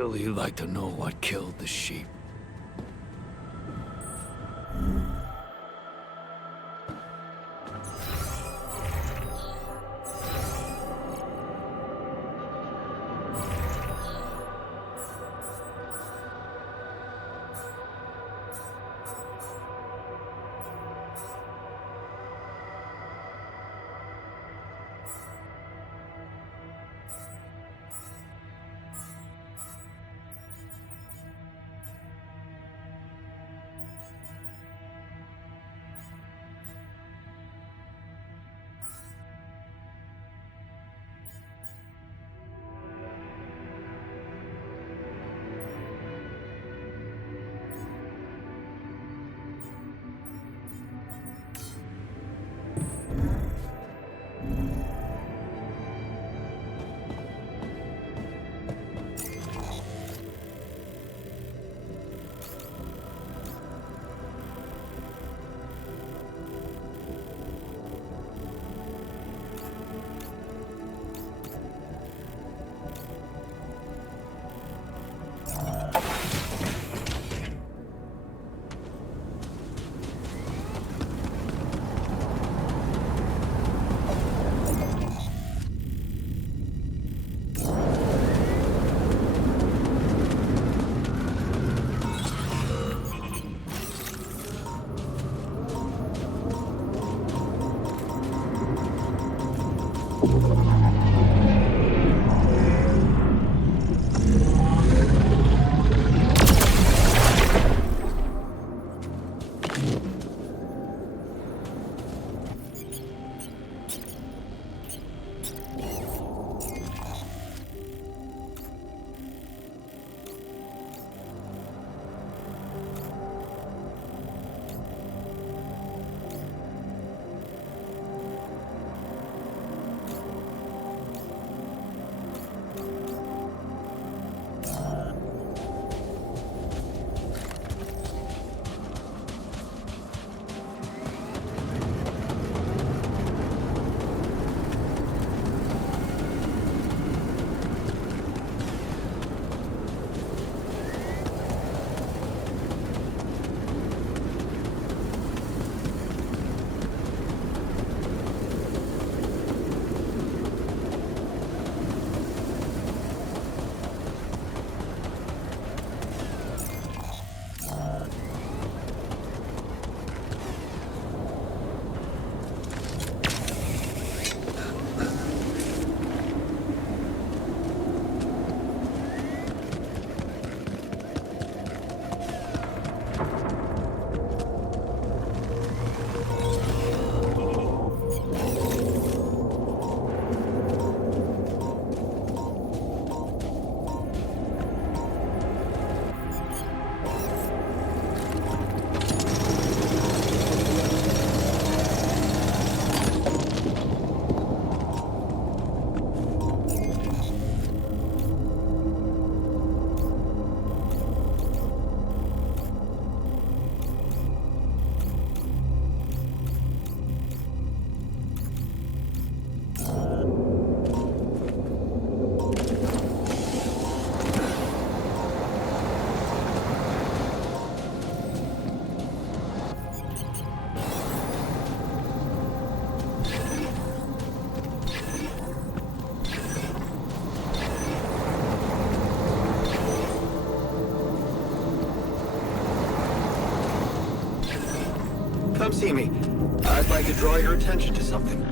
really like to know what killed the sheep. Come see me. I'd like to draw your attention to something.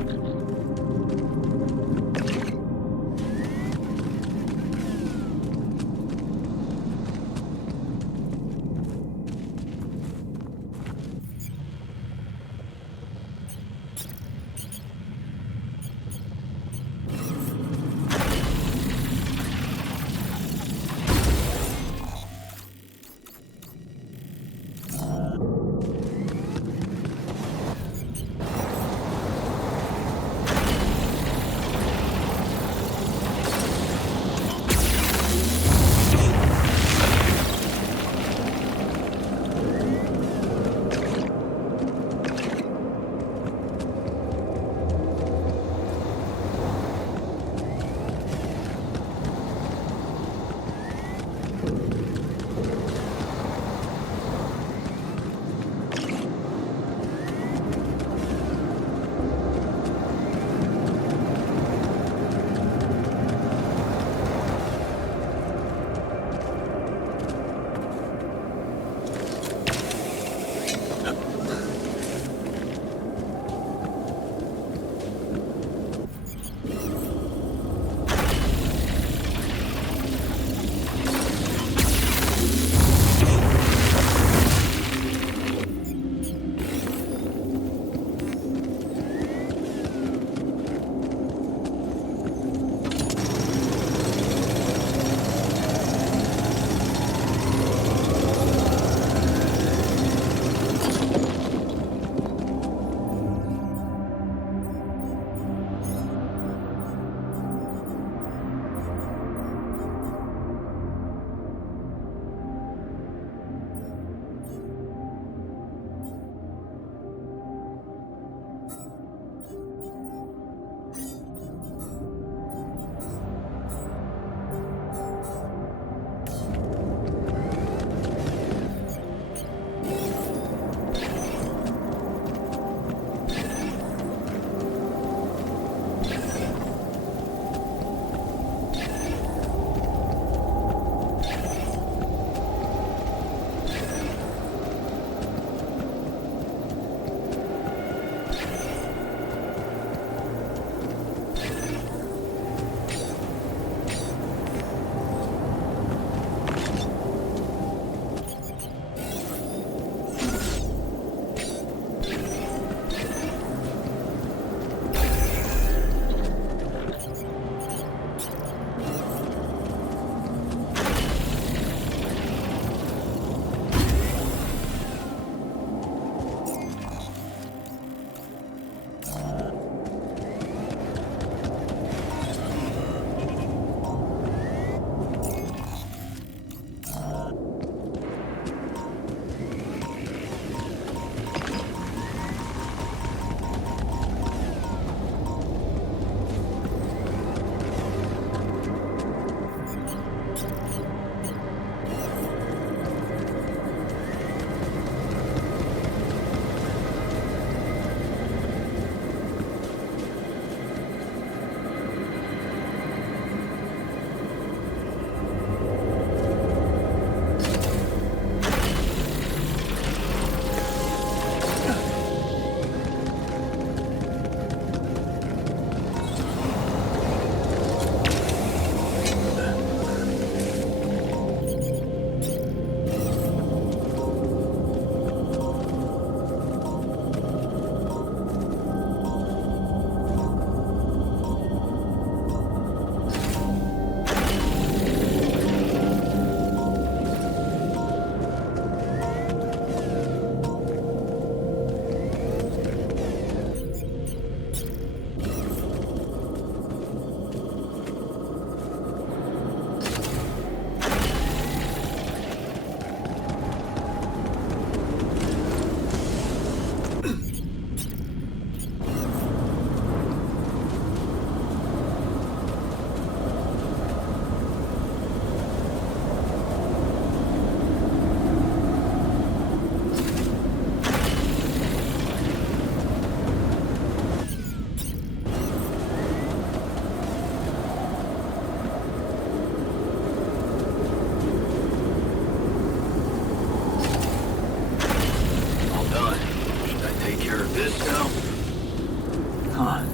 Huh.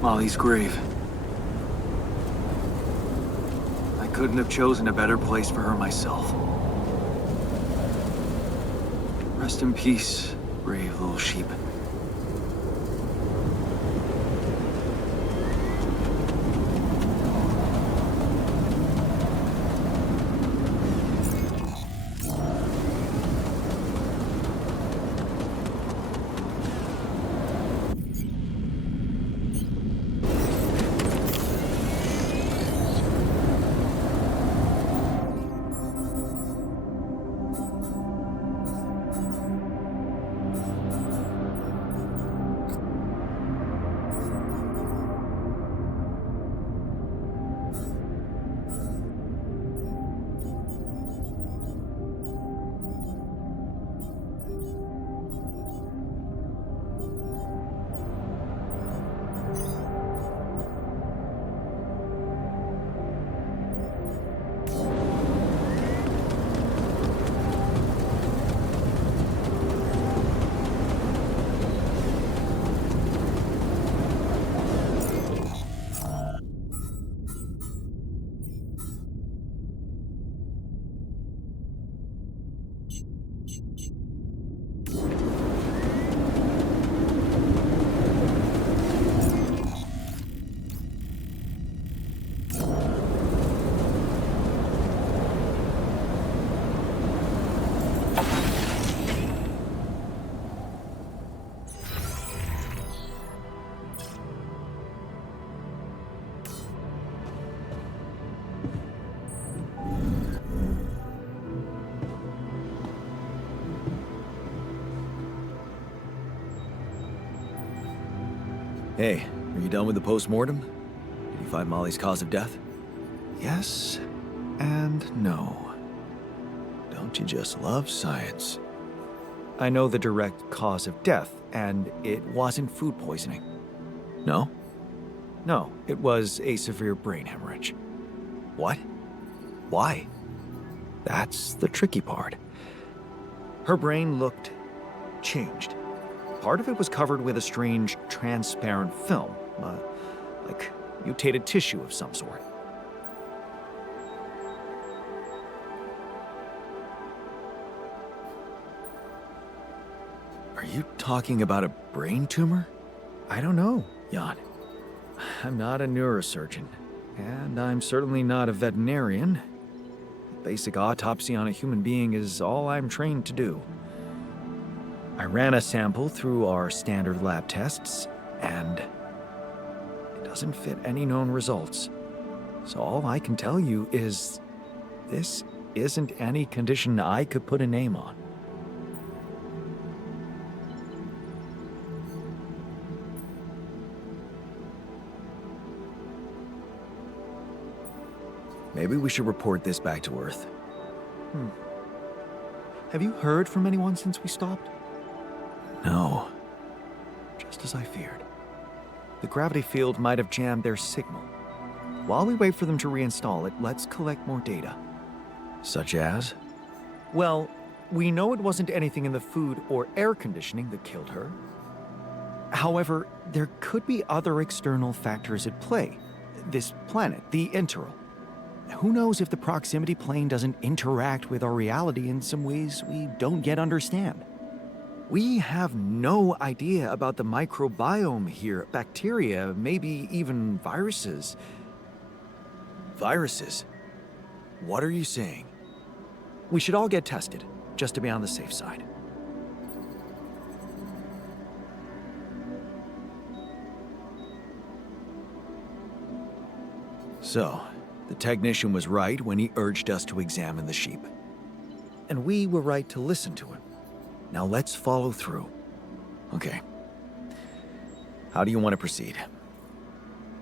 Molly's grave. I couldn't have chosen a better place for her myself. Rest in peace, brave little sheep. Hey, are you done with the post-mortem? Did you find Molly's cause of death? Yes and no. Don't you just love science? I know the direct cause of death, and it wasn't food poisoning. No? No, it was a severe brain hemorrhage. What? Why? That's the tricky part. Her brain looked changed. Part of it was covered with a strange, transparent film, like mutated tissue of some sort. Are you talking about a brain tumor? I don't know, Jan. I'm not a neurosurgeon, and I'm certainly not a veterinarian. A basic autopsy on a human being is all I'm trained to do. I ran a sample through our standard lab tests, and it doesn't fit any known results. So all I can tell you is this isn't any condition I could put a name on. Maybe we should report this back to Earth. Have you heard from anyone since we stopped? No. Just as I feared. The gravity field might have jammed their signal. While we wait for them to reinstall it, let's collect more data. Such as? Well, we know it wasn't anything in the food or air conditioning that killed her. However, there could be other external factors at play. This planet, the Interral. Who knows if the proximity plane doesn't interact with our reality in some ways we don't yet understand? We have no idea about the microbiome here, bacteria, maybe even viruses. Viruses? What are you saying? We should all get tested, just to be on the safe side. So, the technician was right when he urged us to examine the sheep. And we were right to listen to him. Now let's follow through. Okay. How do you want to proceed?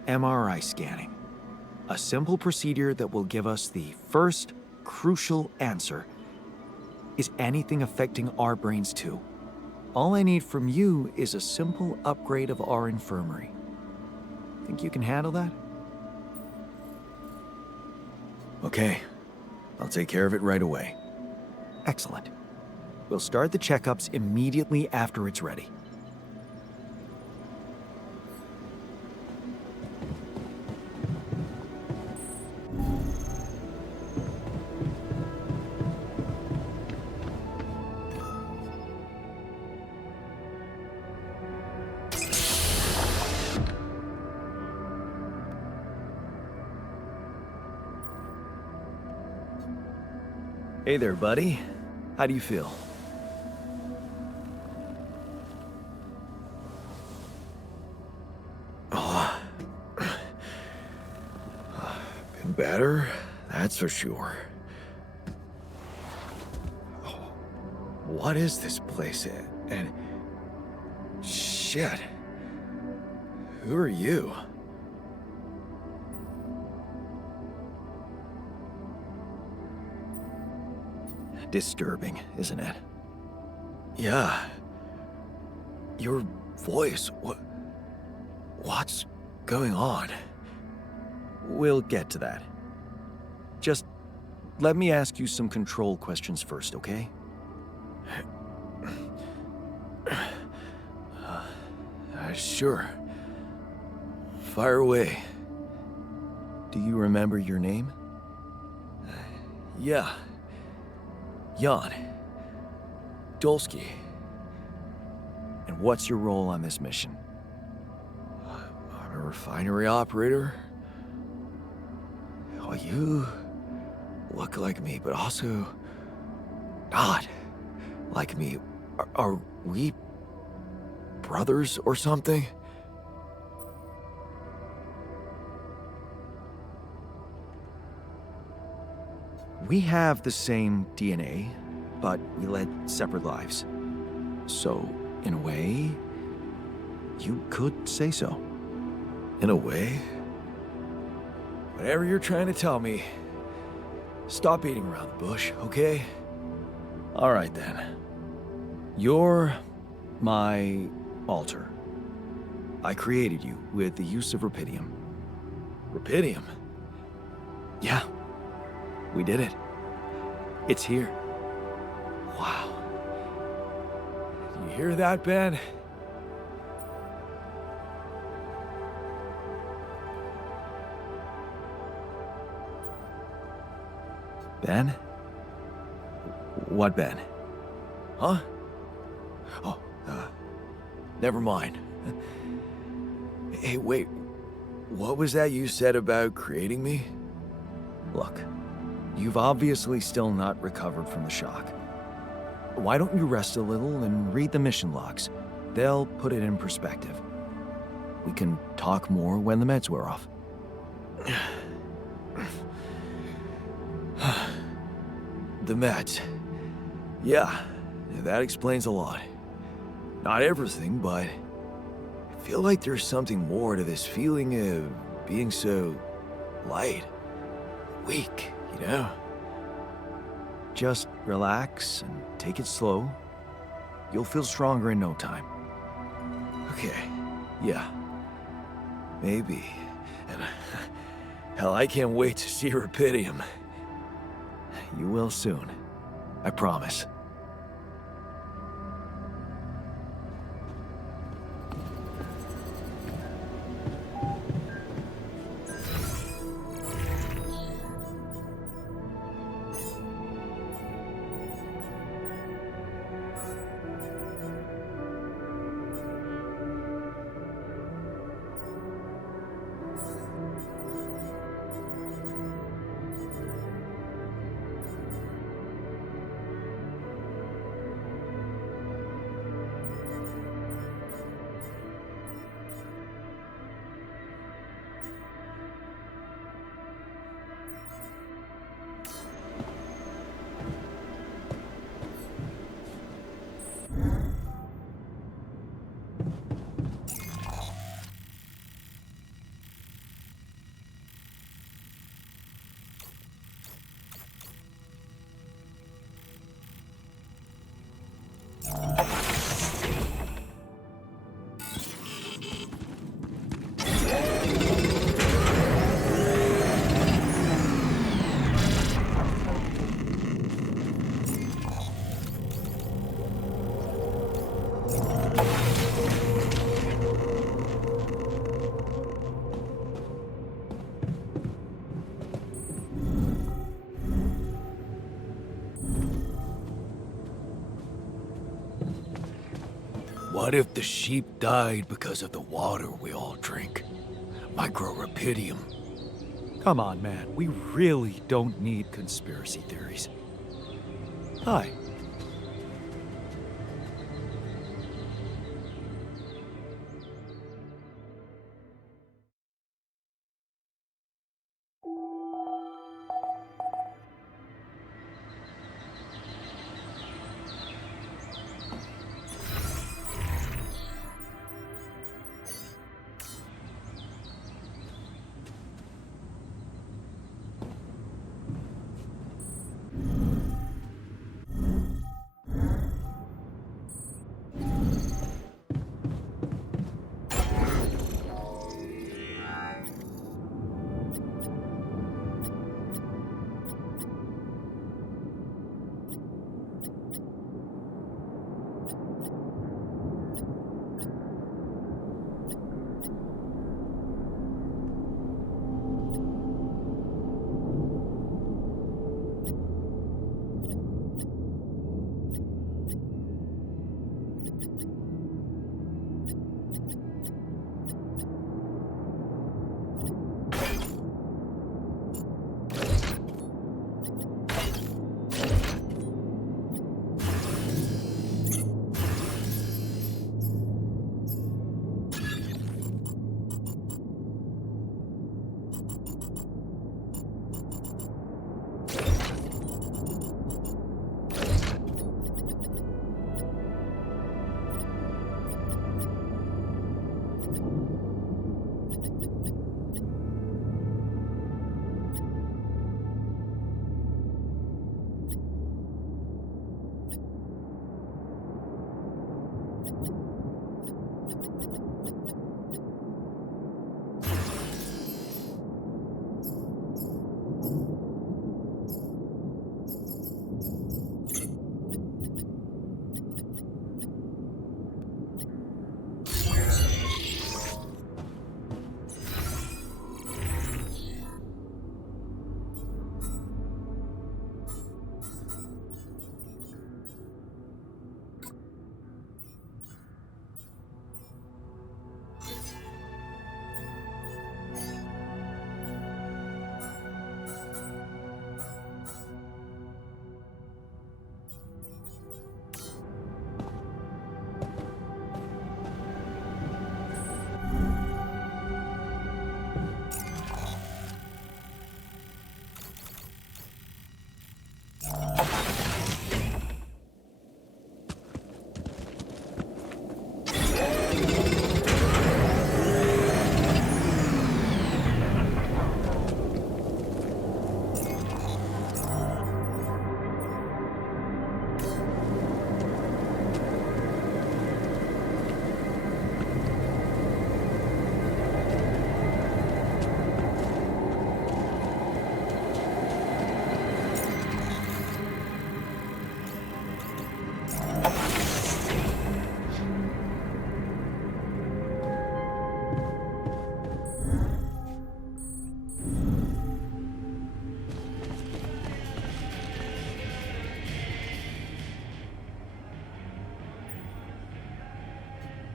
MRI scanning. A simple procedure that will give us the first crucial answer. Is anything affecting our brains too? All I need from you is a simple upgrade of our infirmary. Think you can handle that? Okay. I'll take care of it right away. Excellent. We'll start the checkups immediately after it's ready. Hey there, buddy. How do you feel? Been better, that's for sure. What is this place? And shit. Who are you? Disturbing, isn't it? Yeah. Your voice, what's going on? We'll get to that. Just let me ask you some control questions first, okay? Sure. Fire away. Do you remember your name? Yeah. Jan. Dolsky. And what's your role on this mission? I'm a refinery operator. Well, you look like me, but also not like me. Are we brothers or something? We have the same DNA, but we led separate lives. So, in a way, you could say so. In a way? Whatever you're trying to tell me, stop beating around the bush, okay? All right, then. You're my alter. I created you with the use of Rapidium. Rapidium? Yeah, we did it. It's here. Wow. You hear that, Ben? Ben? What Ben? Huh? Oh, never mind. Hey, wait. What was that you said about creating me? Look, you've obviously still not recovered from the shock. Why don't you rest a little and read the mission logs? They'll put it in perspective. We can talk more when the meds wear off. The meds. Yeah, that explains a lot. Not everything, but I feel like there's something more to this feeling of being so light, weak, you know? Just relax and take it slow. You'll feel stronger in no time. Okay, yeah. Maybe. And hell, I can't wait to see Rapidium. You will soon. I promise. What if the sheep died because of the water we all drink? Microrapidium. Come on, man. We really don't need conspiracy theories. Hi.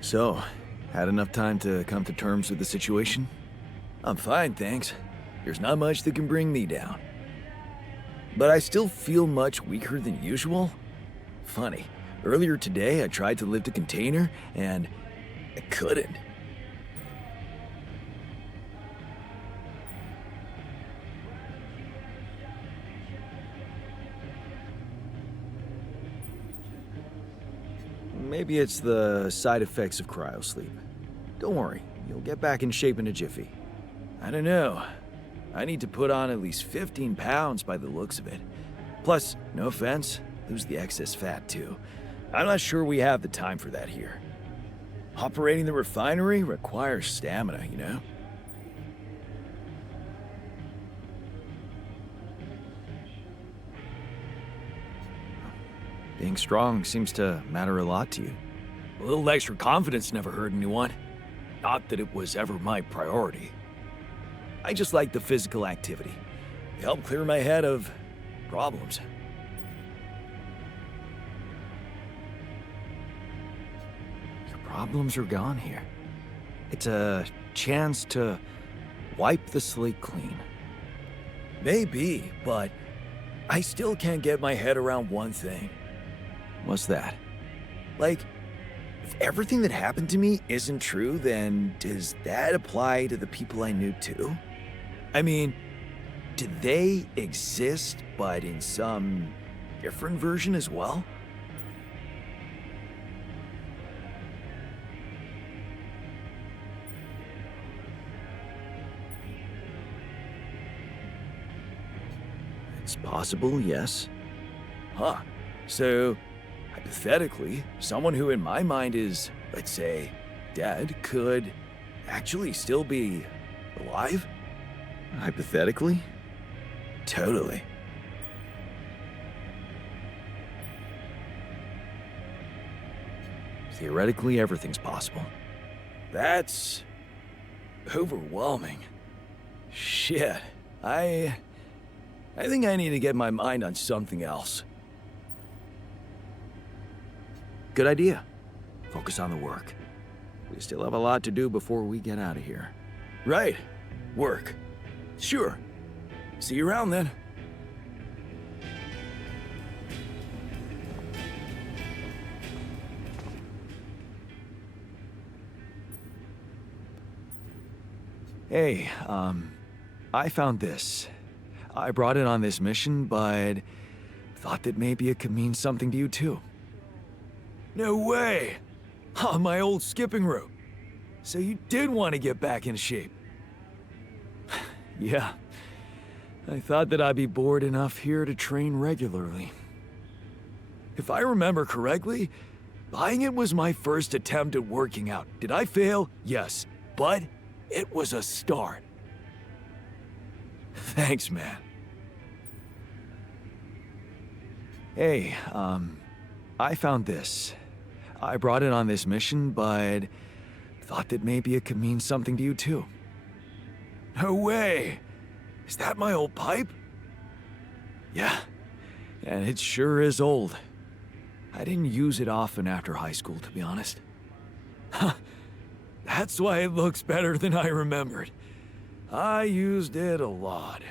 So, had enough time to come to terms with the situation? I'm fine, thanks. There's not much that can bring me down. But I still feel much weaker than usual. Funny, earlier today I tried to lift a container and I couldn't. Maybe it's the side effects of cryosleep. Don't worry, you'll get back in shape in a jiffy. I don't know. I need to put on at least 15 pounds by the looks of it. Plus, no offense, lose the excess fat too. I'm not sure we have the time for that here. Operating the refinery requires stamina, you know? Being strong seems to matter a lot to you. A little extra confidence never hurt anyone. Not that it was ever my priority. I just like the physical activity. It helped clear my head of problems. Your problems are gone here. It's a chance to wipe the slate clean. Maybe, but I still can't get my head around one thing. What's that? Like, if everything that happened to me isn't true, then does that apply to the people I knew too? I mean, do they exist, but in some different version as well? It's possible, yes. Huh. So, hypothetically, someone who in my mind is, let's say, dead could actually still be alive? Hypothetically? Totally. Theoretically, everything's possible. That's overwhelming. Shit. I think I need to get my mind on something else. Good idea. Focus on the work. We still have a lot to do before we get out of here. Right. Work. Sure. See you around then. Hey, I found this. I brought it on this mission, but thought that maybe it could mean something to you too. No way! On my old skipping rope. So you did want to get back in shape. Yeah. I thought that I'd be bored enough here to train regularly. If I remember correctly, buying it was my first attempt at working out. Did I fail? Yes. But it was a start. Thanks, man. Hey, I found this. I brought it on this mission, but thought that maybe it could mean something to you too. No way! Is that my old pipe? Yeah, and it sure is old. I didn't use it often after high school, to be honest. That's why it looks better than I remembered. I used it a lot.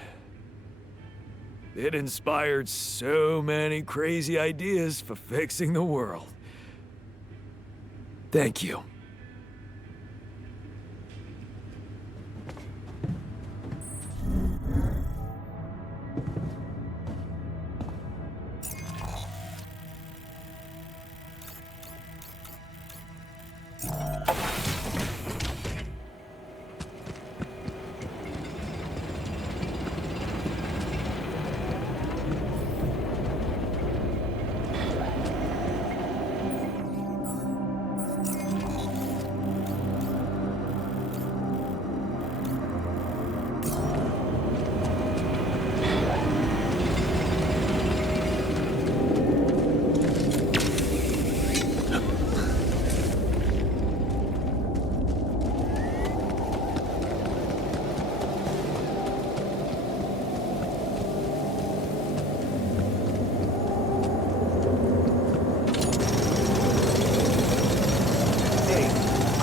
It inspired so many crazy ideas for fixing the world. Thank you.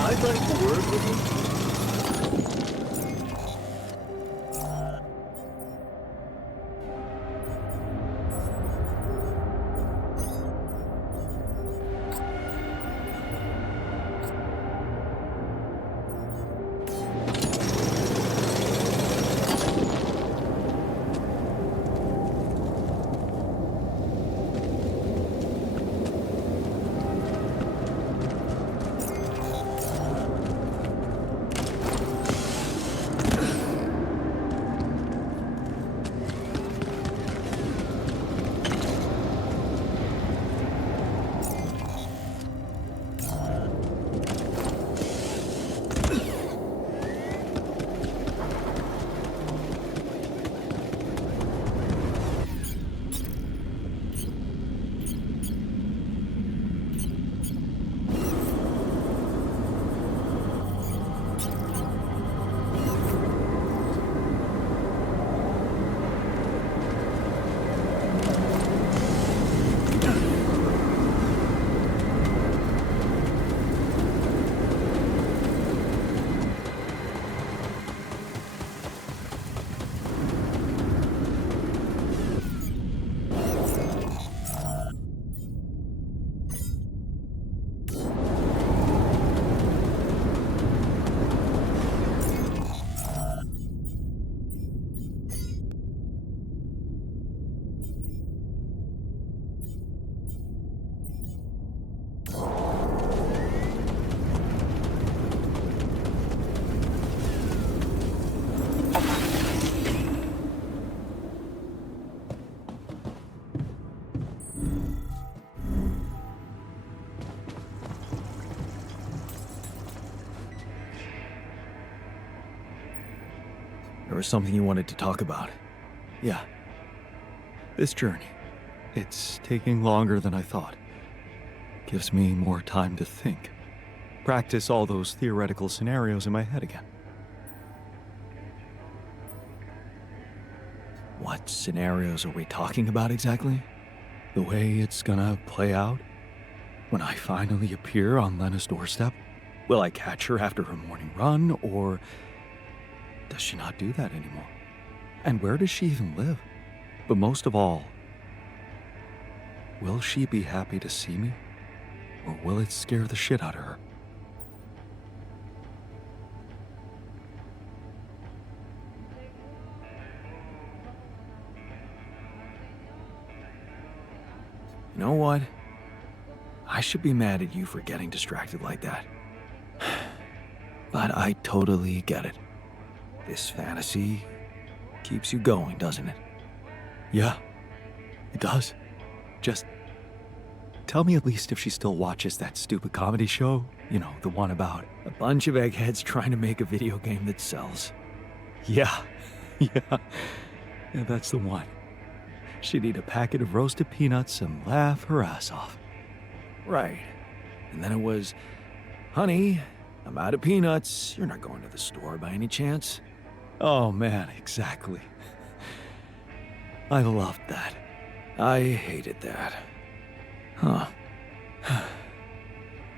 I'd like to work with you. There was something you wanted to talk about. Yeah. This journey. It's taking longer than I thought. Gives me more time to think. Practice all those theoretical scenarios in my head again. What scenarios are we talking about exactly? The way it's gonna play out? When I finally appear on Lena's doorstep? Will I catch her after her morning run, or does she not do that anymore? And where does she even live? But most of all, will she be happy to see me? Or will it scare the shit out of her? You know what? I should be mad at you for getting distracted like that. But I totally get it. This fantasy keeps you going, doesn't it? Yeah, it does. Just tell me at least if she still watches that stupid comedy show. You know, the one about a bunch of eggheads trying to make a video game that sells. Yeah, yeah, that's the one. She'd eat a packet of roasted peanuts and laugh her ass off. Right. And then it was, honey, I'm out of peanuts. You're not going to the store by any chance? Oh man, exactly. I loved that. I hated that. Huh.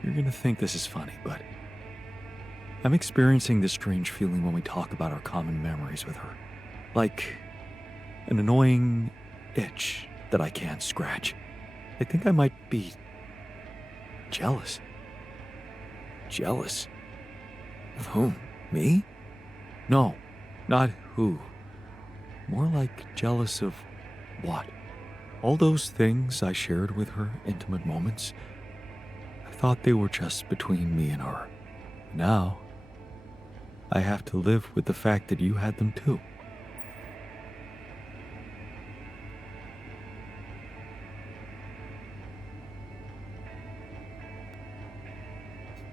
You're gonna think this is funny, but I'm experiencing this strange feeling when we talk about our common memories with her. Like an annoying itch that I can't scratch. I think I might be jealous. Jealous? Of whom? Me? No, not who. More like jealous of what? All those things I shared with her, intimate moments, I thought they were just between me and her. Now, I have to live with the fact that you had them too.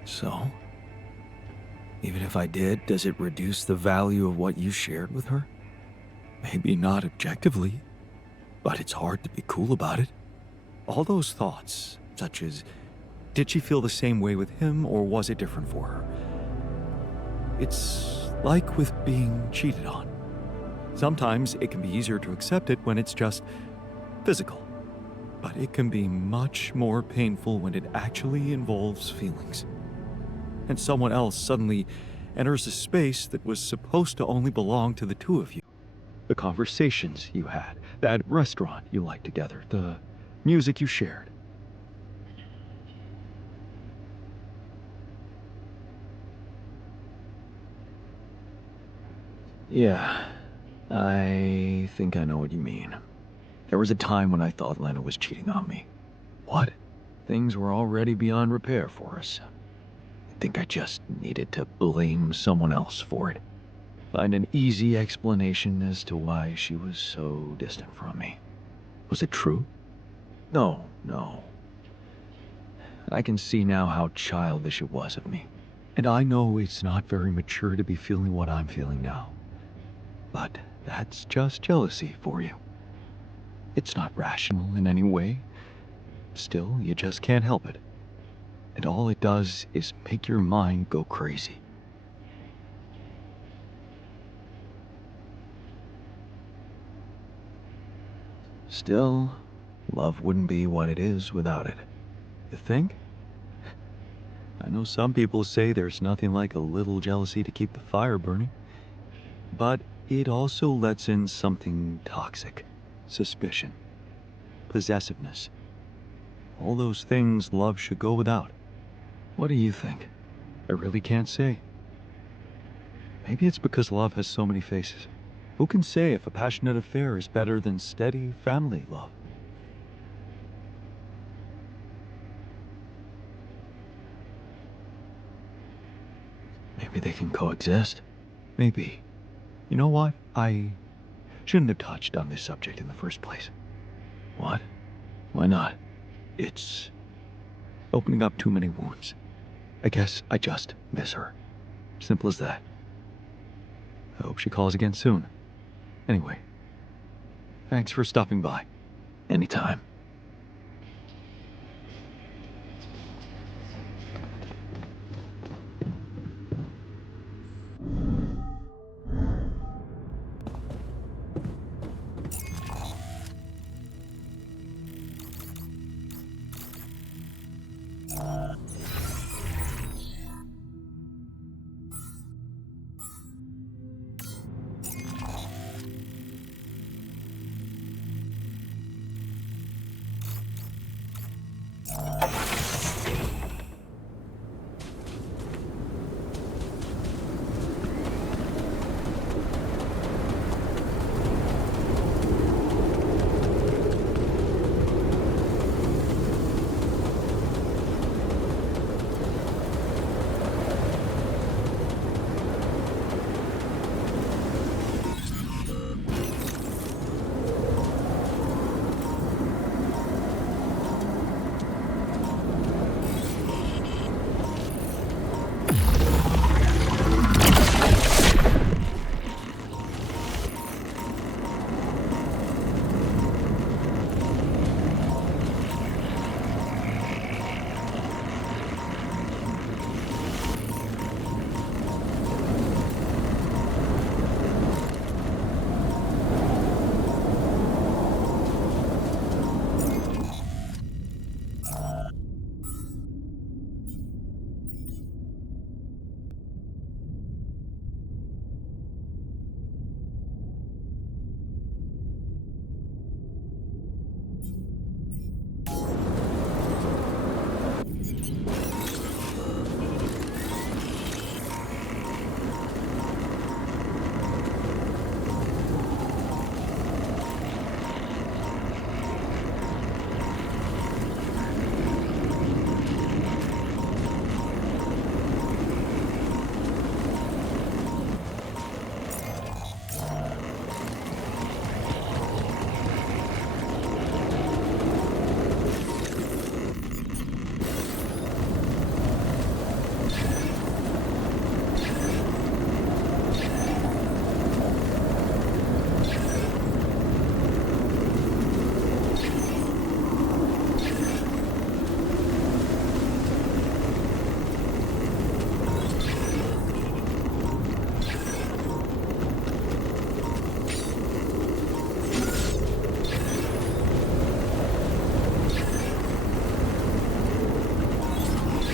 So, even if I did, does it reduce the value of what you shared with her? Maybe not objectively, but it's hard to be cool about it. All those thoughts, such as, did she feel the same way with him or was it different for her? It's like with being cheated on. Sometimes it can be easier to accept it when it's just physical, but it can be much more painful when it actually involves feelings. And someone else suddenly enters a space that was supposed to only belong to the two of you. The conversations you had, that restaurant you liked together, the music you shared. Yeah, I think I know what you mean. There was a time when I thought Lena was cheating on me. What? Things were already beyond repair for us. I think I just needed to blame someone else for it. Find an easy explanation as to why she was so distant from me. Was it true? No. I can see now how childish it was of me. And I know it's not very mature to be feeling what I'm feeling now. But that's just jealousy for you. It's not rational in any way. Still, you just can't help it. And all it does is make your mind go crazy. Still, love wouldn't be what it is without it. You think? I know some people say there's nothing like a little jealousy to keep the fire burning. But it also lets in something toxic. Suspicion. Possessiveness. All those things love should go without. What do you think? I really can't say. Maybe it's because love has so many faces. Who can say if a passionate affair is better than steady family love? Maybe they can coexist. Maybe. You know what? I shouldn't have touched on this subject in the first place. What? Why not? It's opening up too many wounds. I guess I just miss her. Simple as that. I hope she calls again soon. Anyway, thanks for stopping by. Anytime.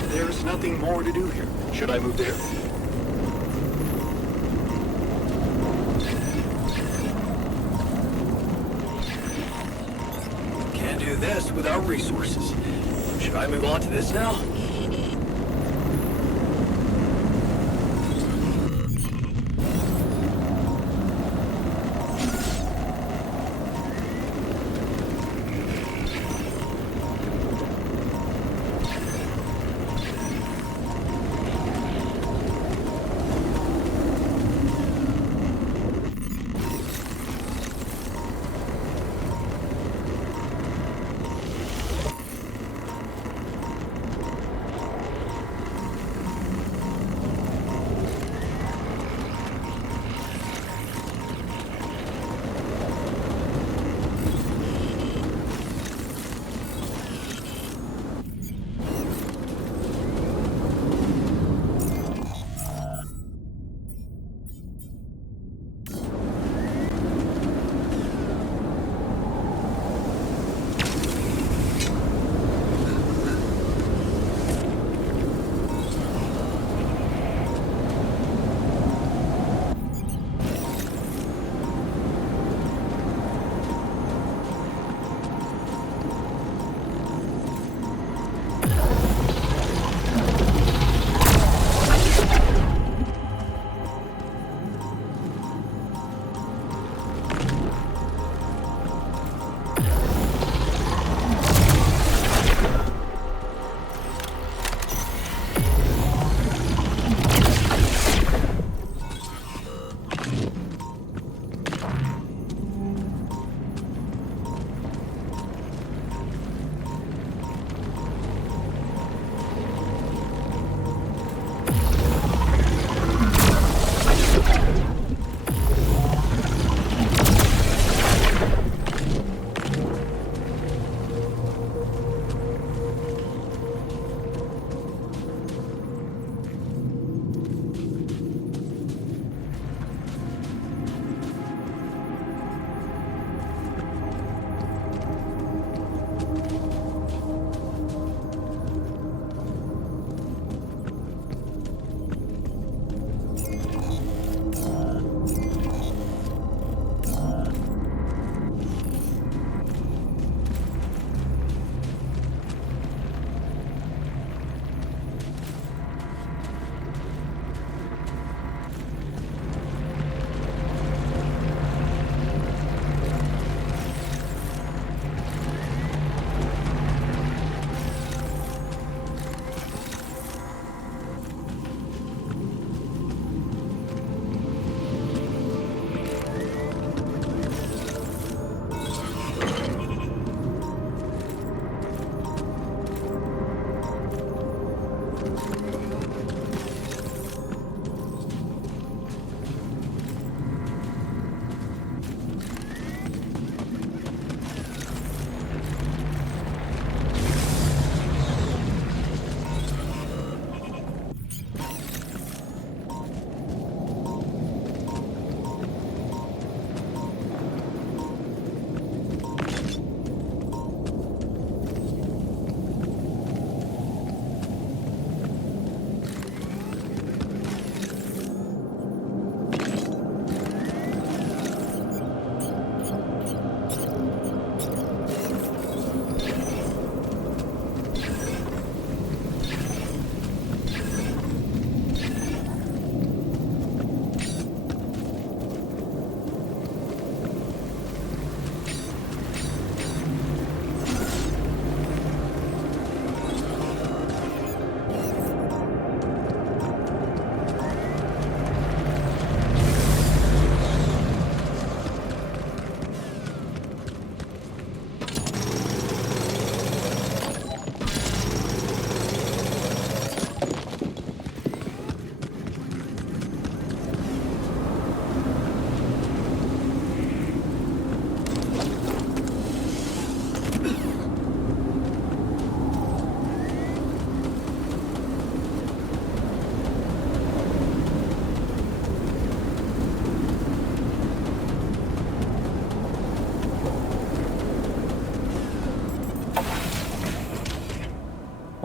There's nothing more to do here. Should I move there? Can't do this without resources. Should I move on to this now?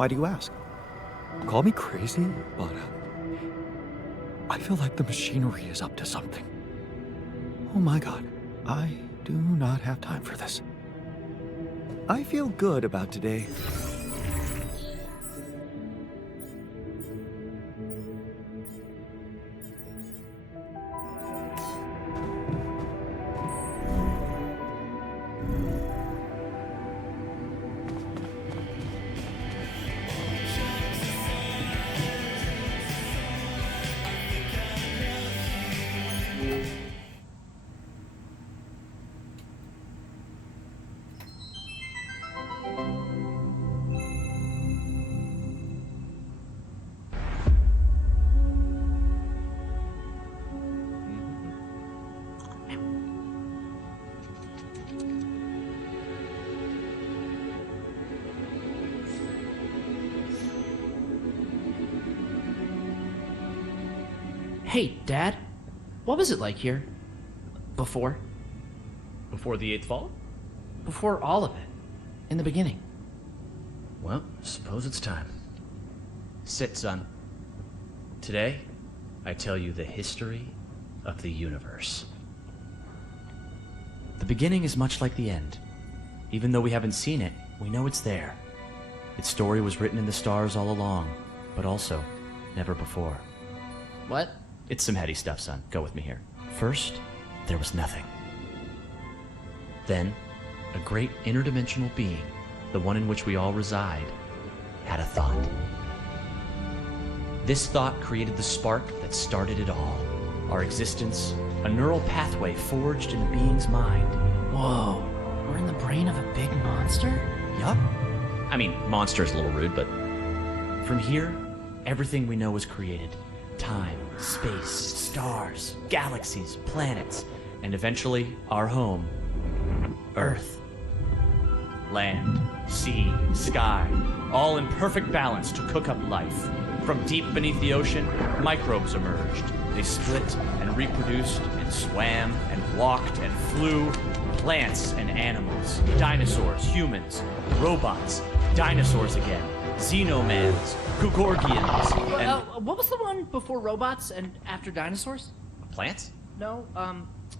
Why do you ask? Call me crazy, but I feel like the machinery is up to something. Oh my god, I do not have time for this. I feel good about today. Hey, Dad. What was it like here? Before? Before the Eighth Fall? Before all of it. In the beginning. Well, suppose it's time. Sit, son. Today, I tell you the history of the universe. The beginning is much like the end. Even though we haven't seen it, we know it's there. Its story was written in the stars all along, but also never before. What? It's some heady stuff, son. Go with me here. First, there was nothing. Then, a great interdimensional being, the one in which we all reside, had a thought. This thought created the spark that started it all. Our existence, a neural pathway forged in the being's mind. Whoa, we're in the brain of a big monster? Yup. I mean, monster's a little rude, but... From here, everything we know was created. Time, space, stars, galaxies, planets, and eventually, our home, Earth. Land, sea, sky, all in perfect balance to cook up life. From deep beneath the ocean, microbes emerged. They split and reproduced and swam and walked and flew. Plants and animals, dinosaurs, humans, robots, dinosaurs again, xenomans, Gugorgians, and... what was the one before robots and after dinosaurs? Plants? No,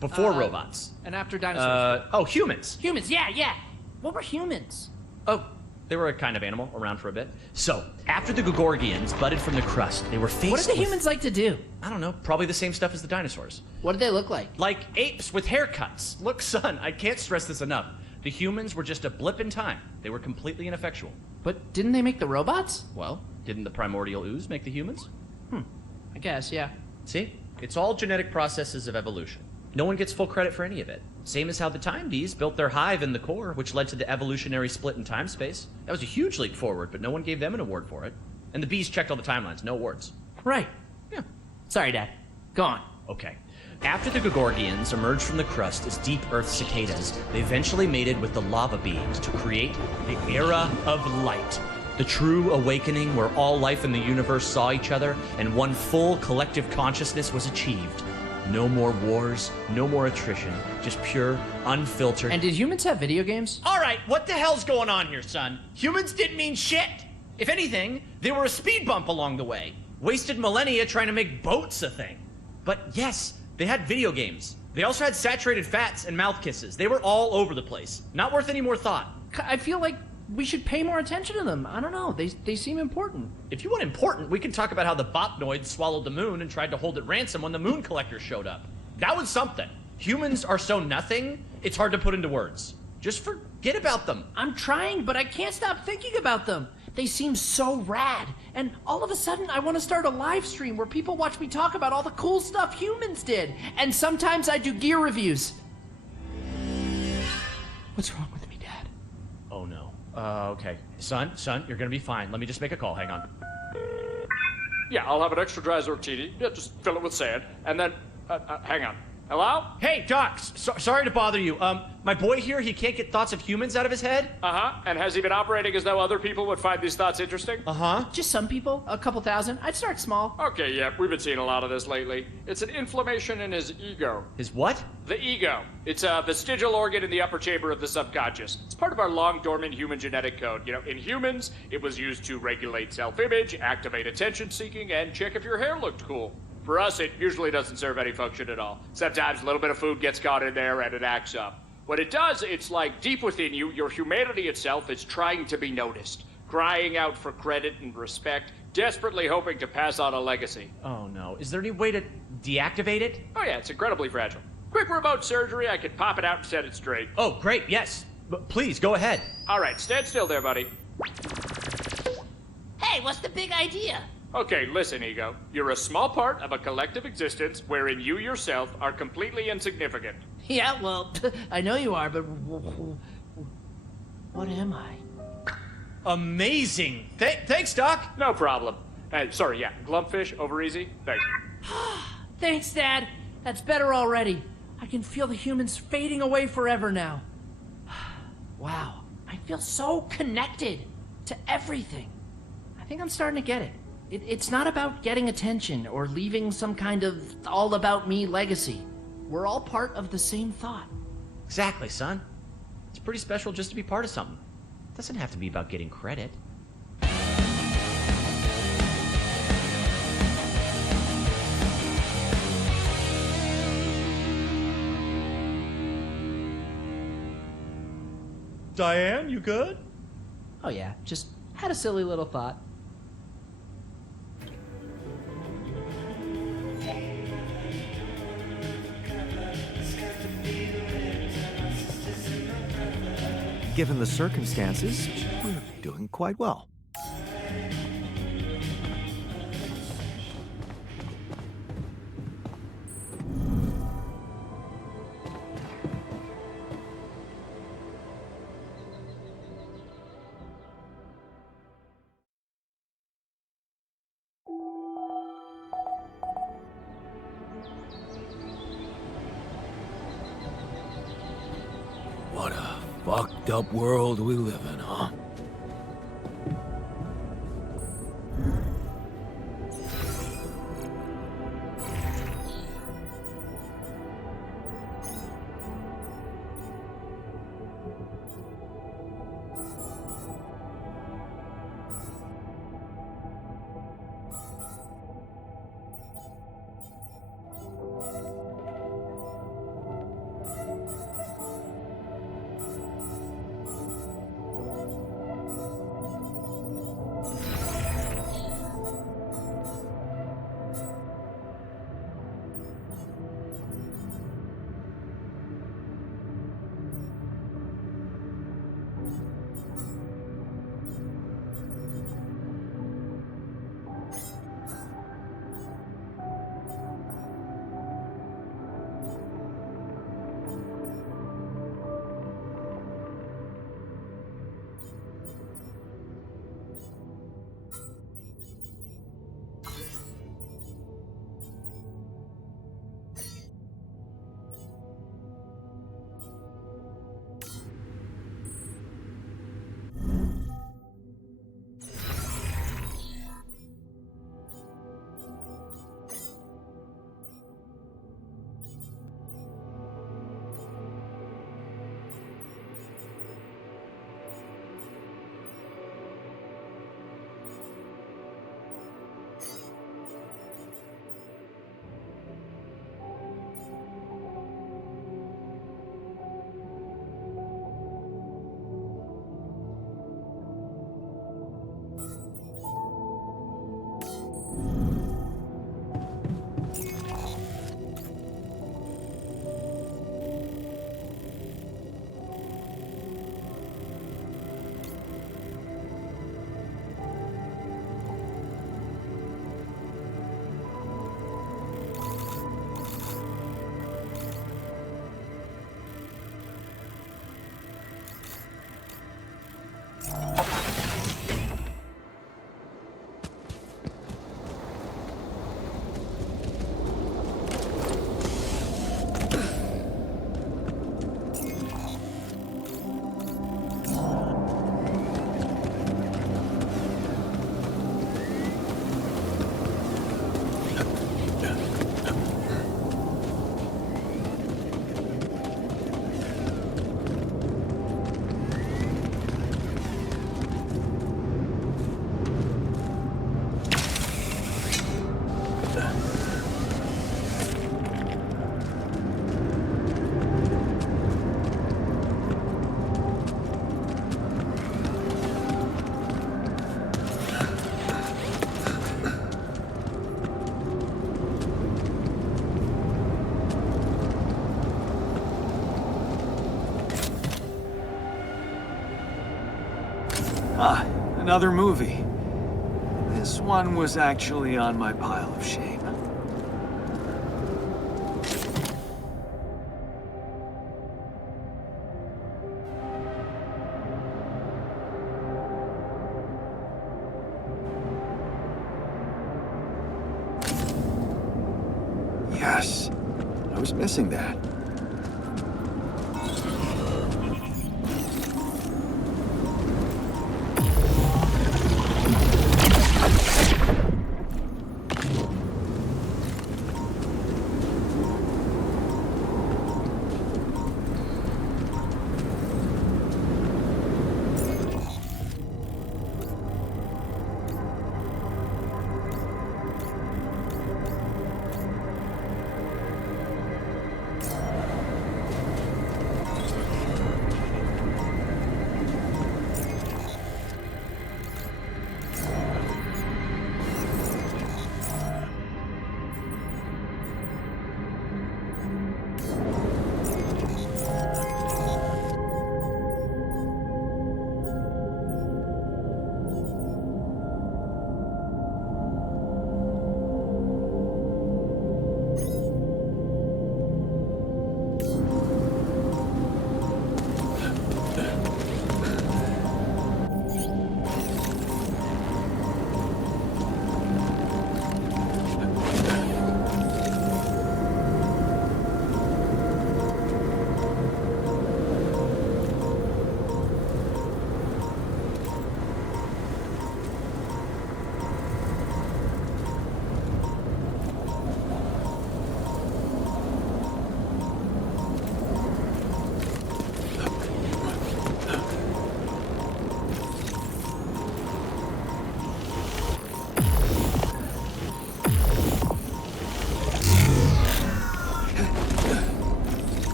Before robots. and after dinosaurs. Humans. Humans, yeah. What were humans? Oh, they were a kind of animal around for a bit. So, after the Gugorgians budded from the crust, they were faced What did the with- humans like to do? I don't know, probably the same stuff as the dinosaurs. What did they look like? Like apes with haircuts. Look, son, I can't stress this enough. The humans were just a blip in time. They were completely ineffectual. But didn't they make the robots? Well, didn't the primordial ooze make the humans? I guess, yeah. See? It's all genetic processes of evolution. No one gets full credit for any of it. Same as how the time bees built their hive in the core, which led to the evolutionary split in time-space. That was a huge leap forward, but no one gave them an award for it. And the bees checked all the timelines, no awards. Right. Yeah. Sorry, Dad. Go on. Okay. After the Gugorgians emerged from the crust as deep Earth cicadas, they eventually mated with the lava beings to create the Era of Light. The true awakening where all life in the universe saw each other and one full collective consciousness was achieved. No more wars, no more attrition, just pure, unfiltered... And did humans have video games? All right, what the hell's going on here, son? Humans didn't mean shit. If anything, they were a speed bump along the way. Wasted millennia trying to make boats a thing. But yes, they had video games. They also had saturated fats and mouth kisses. They were all over the place. Not worth any more thought. I feel like we should pay more attention to them. I don't know. They seem important. If you want important, we can talk about how the Botnoids swallowed the moon and tried to hold it ransom when the moon collectors showed up. That was something. Humans are so nothing, it's hard to put into words. Just forget about them. I'm trying, but I can't stop thinking about them. They seem so rad. And all of a sudden, I want to start a live stream where people watch me talk about all the cool stuff humans did. And sometimes I do gear reviews. What's wrong with me, Dad? Oh no. Okay. Son, you're gonna be fine. Let me just make a call. Hang on. Yeah, I'll have an extra dry Zortini. Yeah, just fill it with sand. And then, hang on. Hello? Hey, Doc. Sorry to bother you. My boy here, he can't get thoughts of humans out of his head. Uh-huh. And has he been operating as though other people would find these thoughts interesting? Uh-huh. Just some people, a couple thousand. I'd start small. Okay, yeah, we've been seeing a lot of this lately. It's an inflammation in his ego. His what? The ego. It's a vestigial organ in the upper chamber of the subconscious. It's part of our long dormant human genetic code. You know, in humans, it was used to regulate self-image, activate attention seeking, and check if your hair looked cool. For us, it usually doesn't serve any function at all. Sometimes a little bit of food gets caught in there and it acts up. What it does, it's like deep within you, your humanity itself is trying to be noticed, crying out for credit and respect, desperately hoping to pass on a legacy. Oh, no. Is there any way to deactivate it? Oh yeah, it's incredibly fragile. Quick remote surgery, I could pop it out and set it straight. Oh, great, yes. But please, go ahead. All right, stand still there, buddy. Hey, what's the big idea? Okay, listen, Ego. You're a small part of a collective existence wherein you yourself are completely insignificant. Yeah, well, I know you are, but what am I? Amazing. Thanks, Doc. No problem. Sorry, yeah, Glumpfish, over easy. Thanks. Thanks, Dad. That's better already. I can feel the humans fading away forever now. Wow, I feel so connected to everything. I think I'm starting to get it. It's not about getting attention or leaving some kind of all-about-me legacy. We're all part of the same thought. Exactly, son. It's pretty special just to be part of something. It doesn't have to be about getting credit. Diane, you good? Oh yeah, just had a silly little thought. Given the circumstances, we're doing quite well. What a fucked up world we live in, huh? Ah, another movie. This one was actually on my pile of shame. Yes. I was missing that.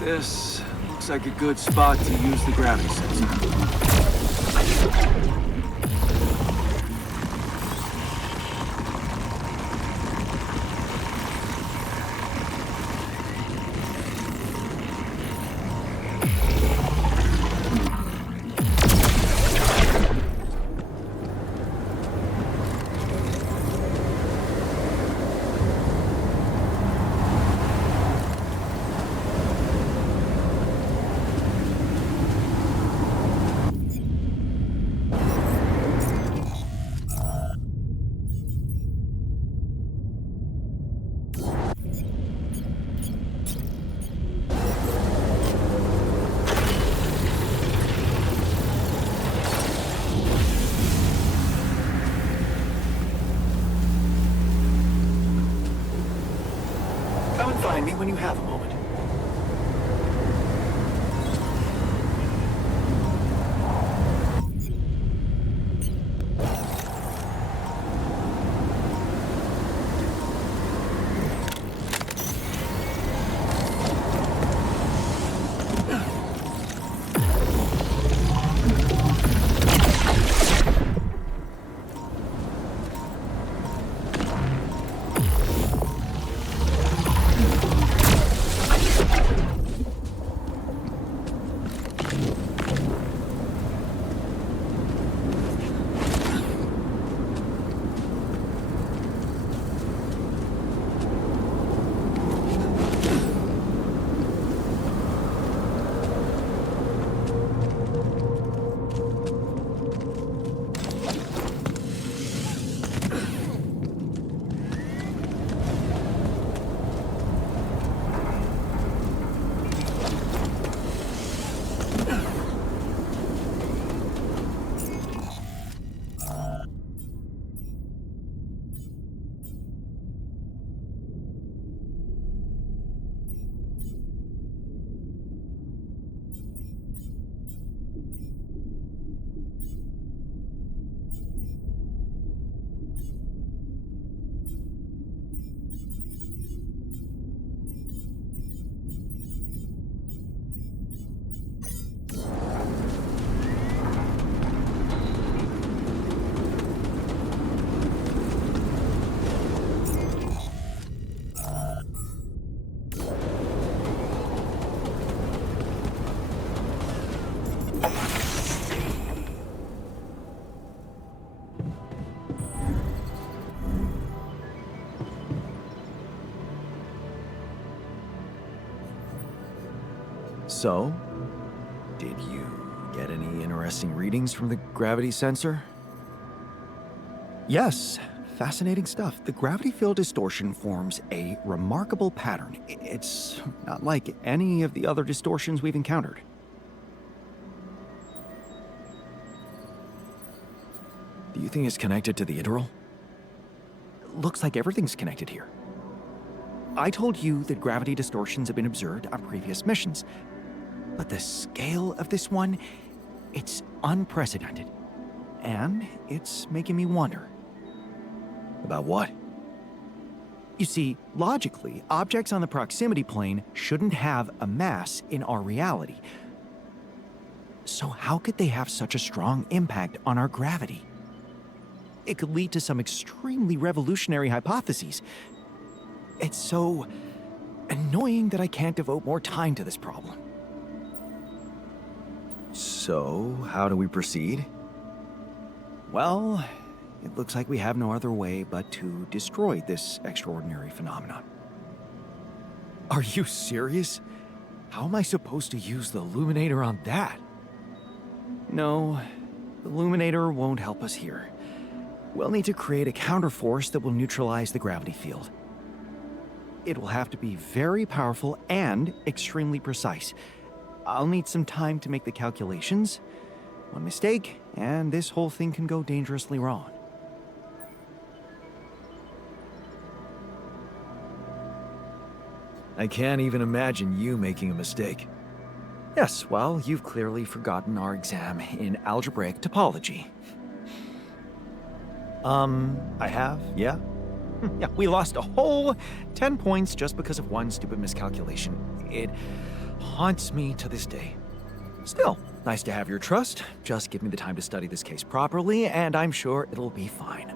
This looks like a good spot to use the gravity sensor. Come and find me when you have a moment. So, did you get any interesting readings from the gravity sensor? Yes, fascinating stuff. The gravity field distortion forms a remarkable pattern. It's not like any of the other distortions we've encountered. Do you think it's connected to the integral? Looks like everything's connected here. I told you that gravity distortions have been observed on previous missions, but the scale of this one, it's unprecedented. And it's making me wonder. About what? You see, logically, objects on the proximity plane shouldn't have a mass in our reality. So how could they have such a strong impact on our gravity? It could lead to some extremely revolutionary hypotheses. It's so annoying that I can't devote more time to this problem. So, how do we proceed? Well, it looks like we have no other way but to destroy this extraordinary phenomenon. Are you serious? How am I supposed to use the illuminator on that? No, the illuminator won't help us here. We'll need to create a counterforce that will neutralize the gravity field. It will have to be very powerful and extremely precise. I'll need some time to make the calculations. One mistake, and this whole thing can go dangerously wrong. I can't even imagine you making a mistake. Yes, well, you've clearly forgotten our exam in algebraic topology. I have, yeah. Yeah, we lost a whole 10 points just because of one stupid miscalculation. It haunts me to this day. Still, nice to have your trust. Just give me the time to study this case properly, and I'm sure it'll be fine.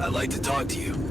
I'd like to talk to you.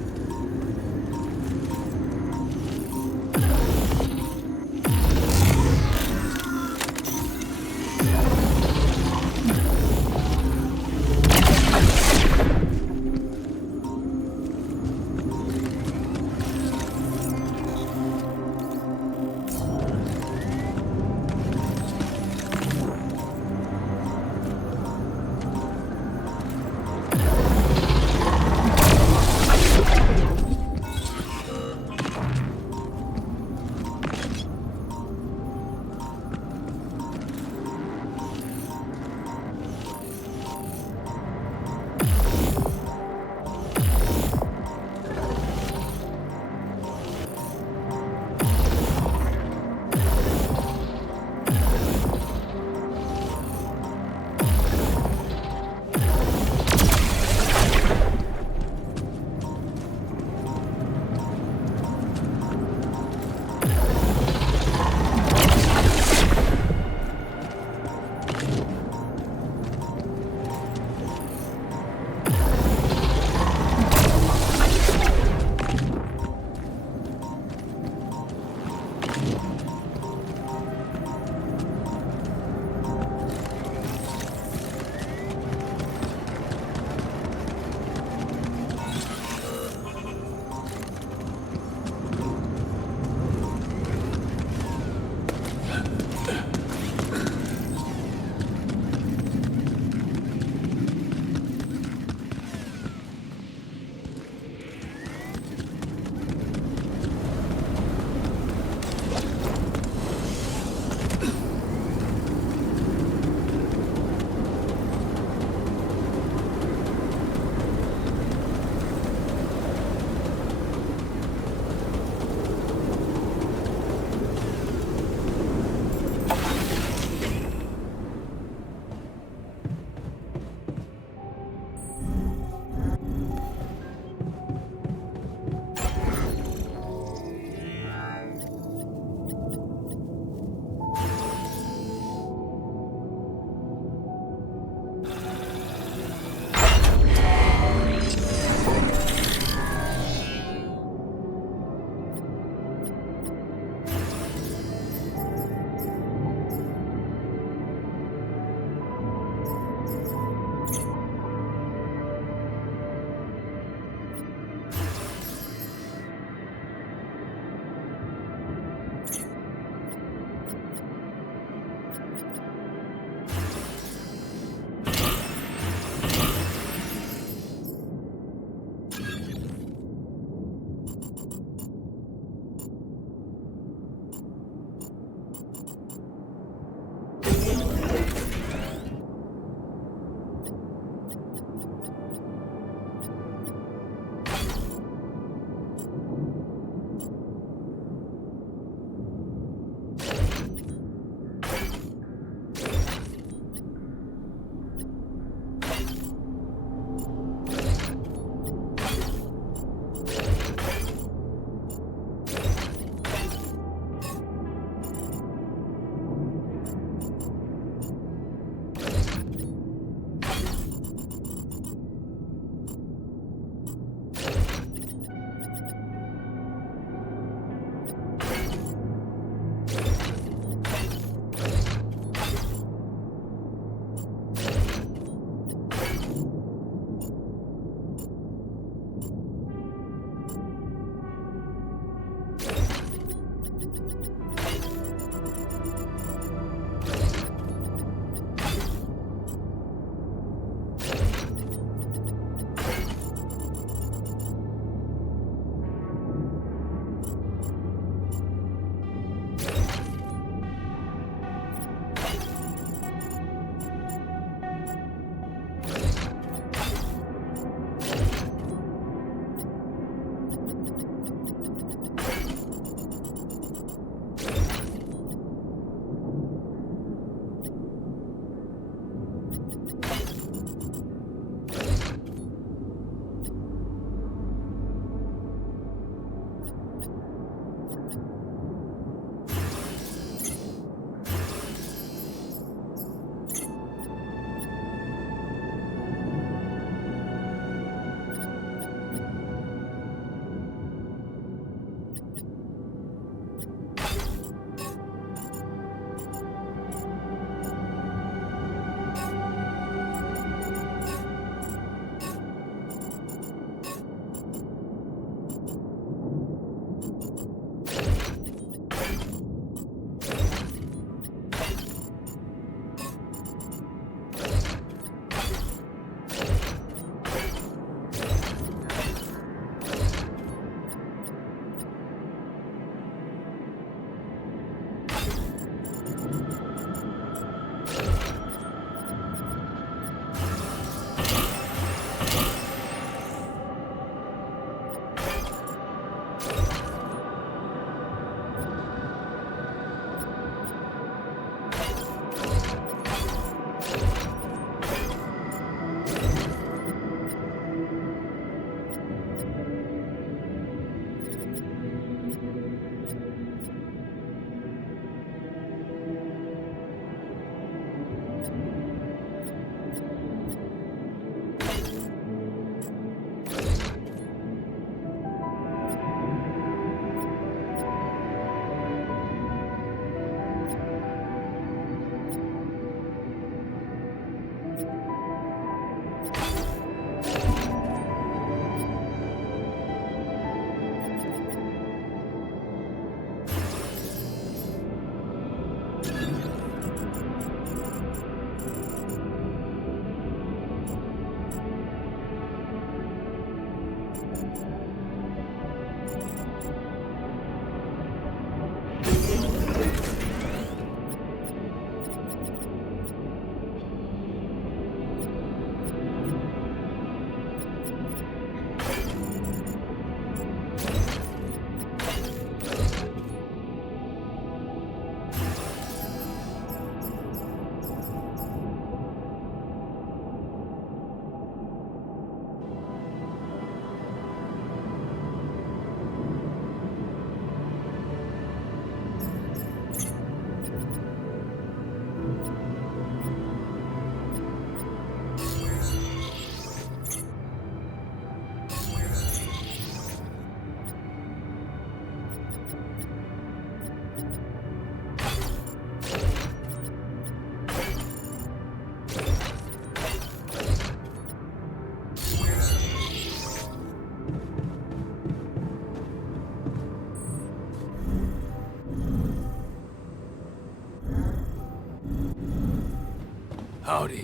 Howdy.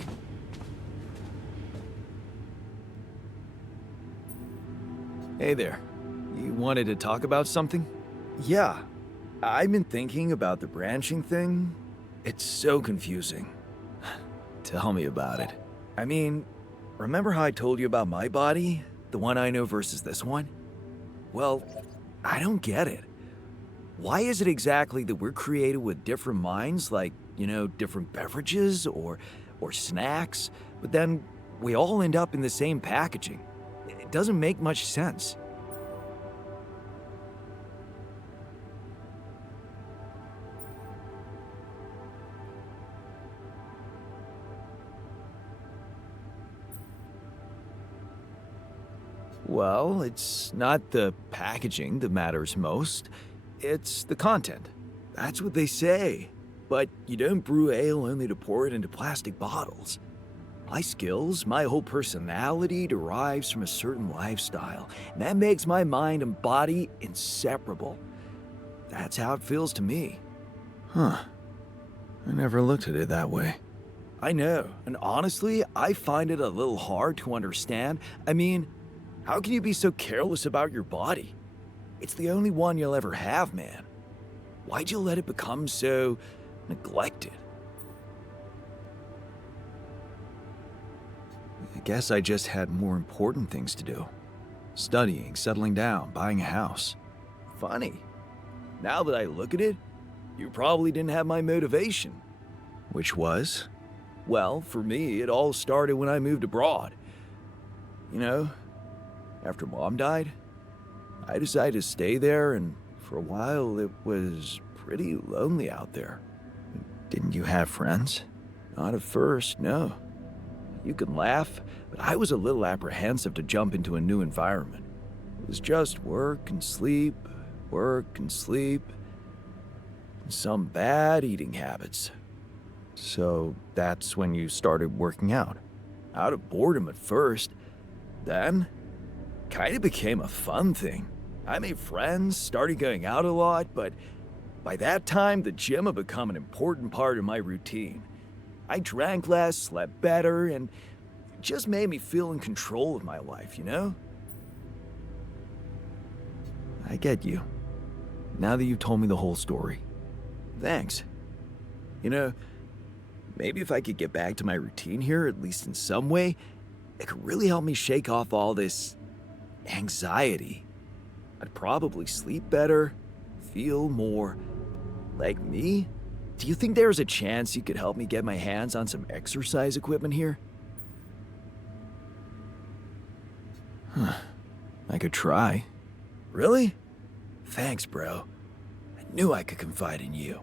Hey there. You wanted to talk about something? Yeah. I've been thinking about the branching thing. It's so confusing. Tell me about it. I mean, remember how I told you about my body? The one I know versus this one? Well, I don't get it. Why is it exactly that we're created with different minds, like, different beverages or snacks, but then we all end up in the same packaging? It doesn't make much sense. Well, it's not the packaging that matters most. It's the content. That's what they say. But you don't brew ale only to pour it into plastic bottles. My skills, my whole personality derives from a certain lifestyle, and that makes my mind and body inseparable. That's how it feels to me. Huh. I never looked at it that way. I know, and honestly, I find it a little hard to understand. I mean, how can you be so careless about your body? It's the only one you'll ever have, man. Why'd you let it become so neglected? I guess I just had more important things to do. Studying, settling down, buying a house. Funny. Now that I look at it, you probably didn't have my motivation. Which was? Well, for me, it all started when I moved abroad. After Mom died, I decided to stay there, and for a while it was pretty lonely out there. Didn't you have friends? Not at first, no. You can laugh, but I was a little apprehensive to jump into a new environment. It was just work and sleep, and some bad eating habits. So that's when you started working out? Out of boredom at first. Then, kind of became a fun thing. I made friends, started going out a lot, but by that time, the gym had become an important part of my routine. I drank less, slept better, and it just made me feel in control of my life, I get you. Now that you told me the whole story. Thanks. Maybe if I could get back to my routine here, at least in some way, it could really help me shake off all this anxiety. I'd probably sleep better, feel more like me. Do you think there's a chance you could help me get my hands on some exercise equipment here? I could try. Really? Thanks, bro. I knew I could confide in you.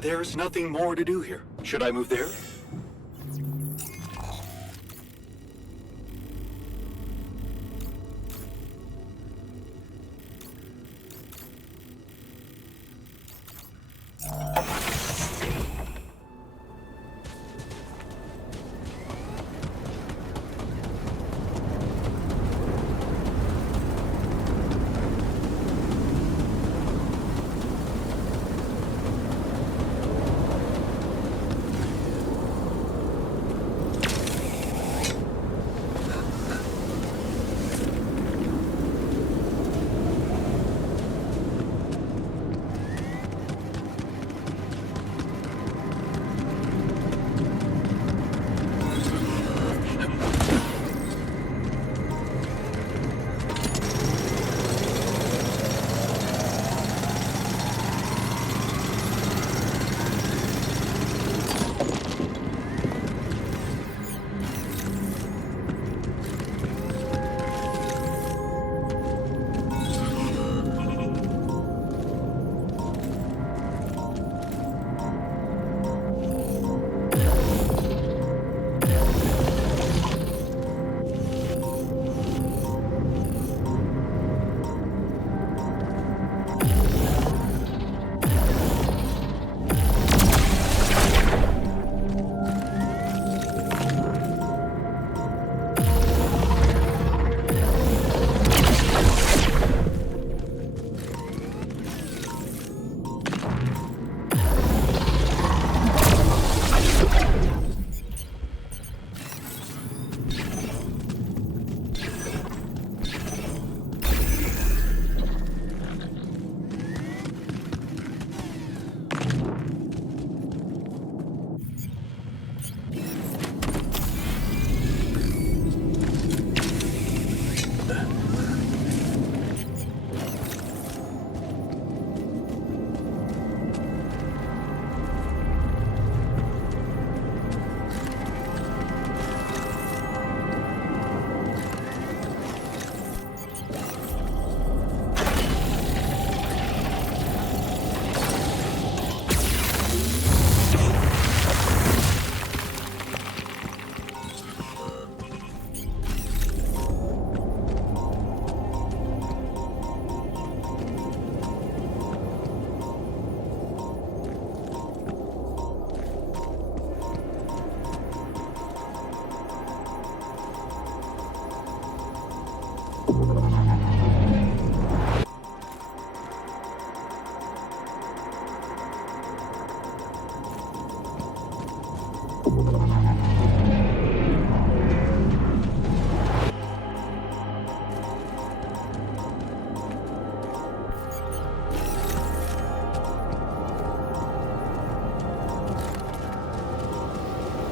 There's nothing more to do here. Should I move there?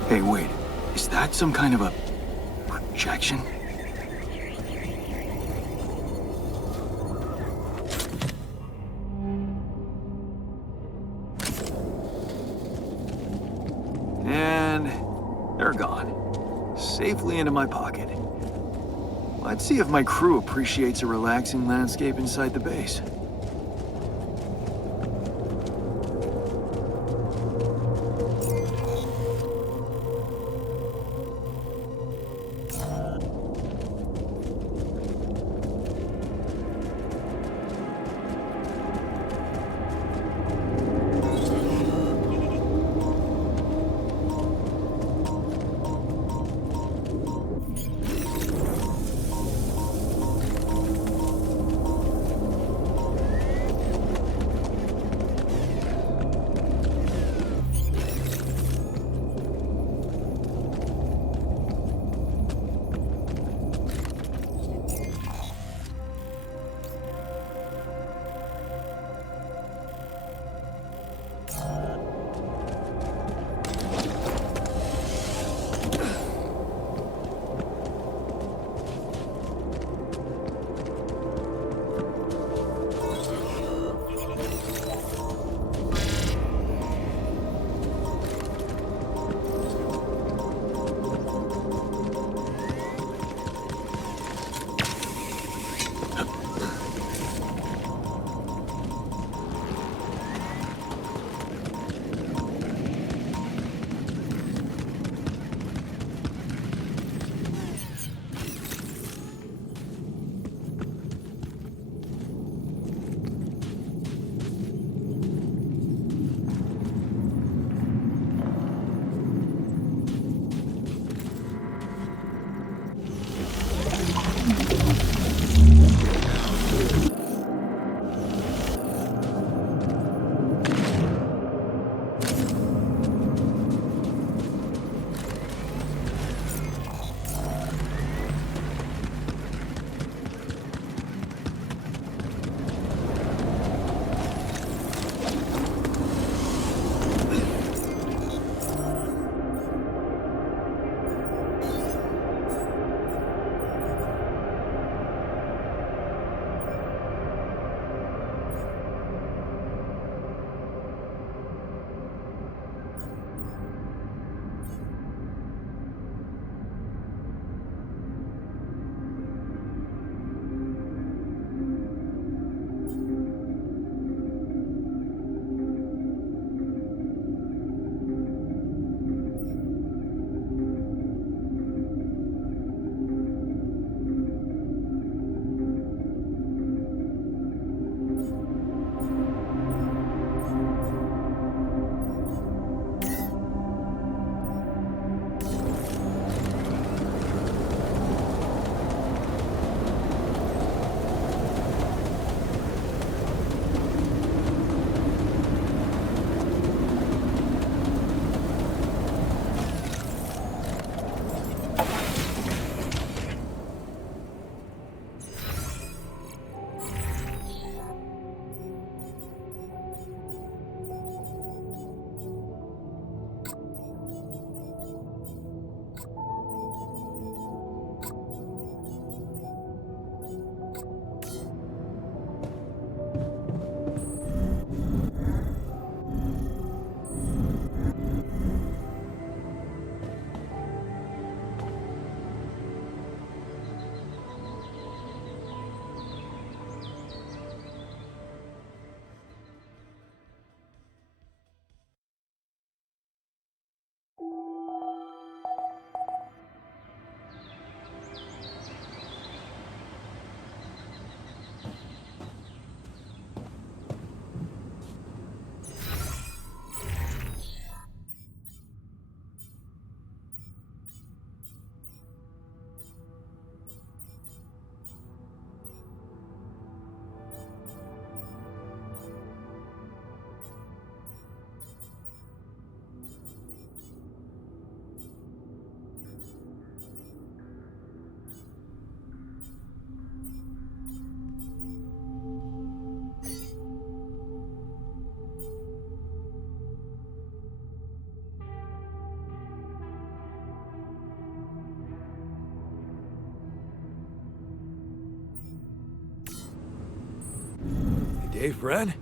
Hey, wait. Is that some kind of a projection? And they're gone. Safely into my pocket. Let's see if my crew appreciates a relaxing landscape inside the base. Hey, friend.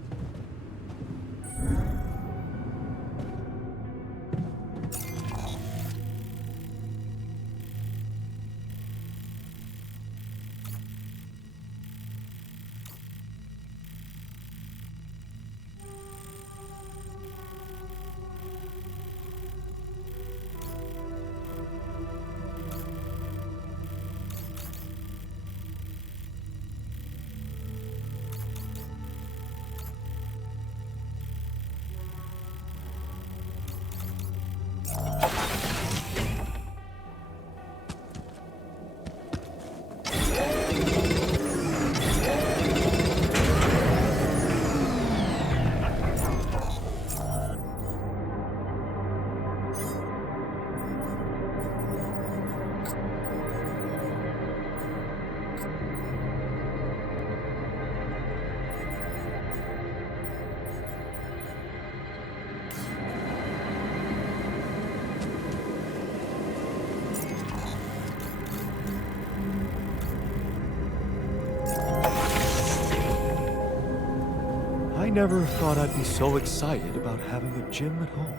I never thought I'd be so excited about having a gym at home.